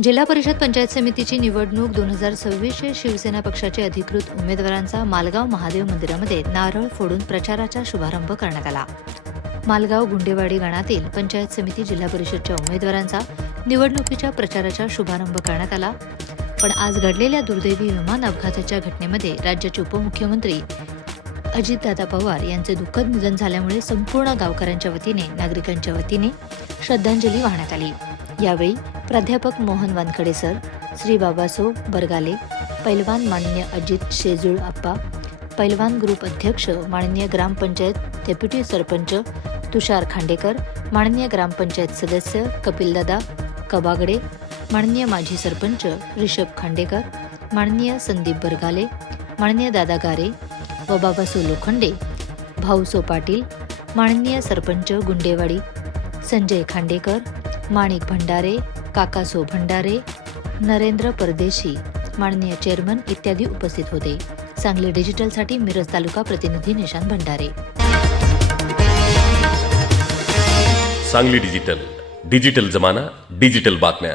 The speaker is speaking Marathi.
जिल्हा परिषद पंचायत समितीची निवडणूक 2026 शिवसेना पक्षाचे अधिकृत उमेदवारांचा मालगाव महादेव मंदिरामध्ये नारळ फोडून प्रचाराचा शुभारंभ करण्यात आला. मालगाव गुंडेवाडी गणातील पंचायत समिती जिल्हा परिषदच्या उमेदवारांचा निवडणुकीच्या प्रचाराचा शुभारंभ करण्यात आला. पण आज घडलेल्या दुर्दैवी विमान अपघाताच्या घटनेमध्ये राज्याचे उपमुख्यमंत्री अजितदादा पवार यांचे दुःखद निधन झाल्यामुळे संपूर्ण गावकऱ्यांच्या वतीने नागरिकांच्या वतीने श्रद्धांजली वाहण्यात आली. यावेळी प्राध्यापक मोहन वानखडे सर, श्री बाबासो बरगाले, पैलवान माननीय अजित शेजूळ आप्पा, पैलवान ग्रुप अध्यक्ष माननीय ग्रामपंचायत डेप्युटी सरपंच तुषार खांडेकर, माननीय ग्रामपंचायत सदस्य कपिलदादा कबागडे, माननीय माजी सरपंच रिषभ खांडेकर, माननीय संदीप बरगाले, माननीय दादा गारे व बाबासो लोखंडे, भाऊसो पाटील, माननीय सरपंच गुंडेवाडी संजय खांडेकर, माणिक भंडारे, काकासो भंडारे, नरेंद्र परदेशी, माननीय चेअरमन इत्यादी उपस्थित होते. सांगली डिजिटलसाठी मिरज तालुका प्रतिनिधी निशांत भंडारे. सांगली डिजिटल जमाना, डिजिटल बातम्या.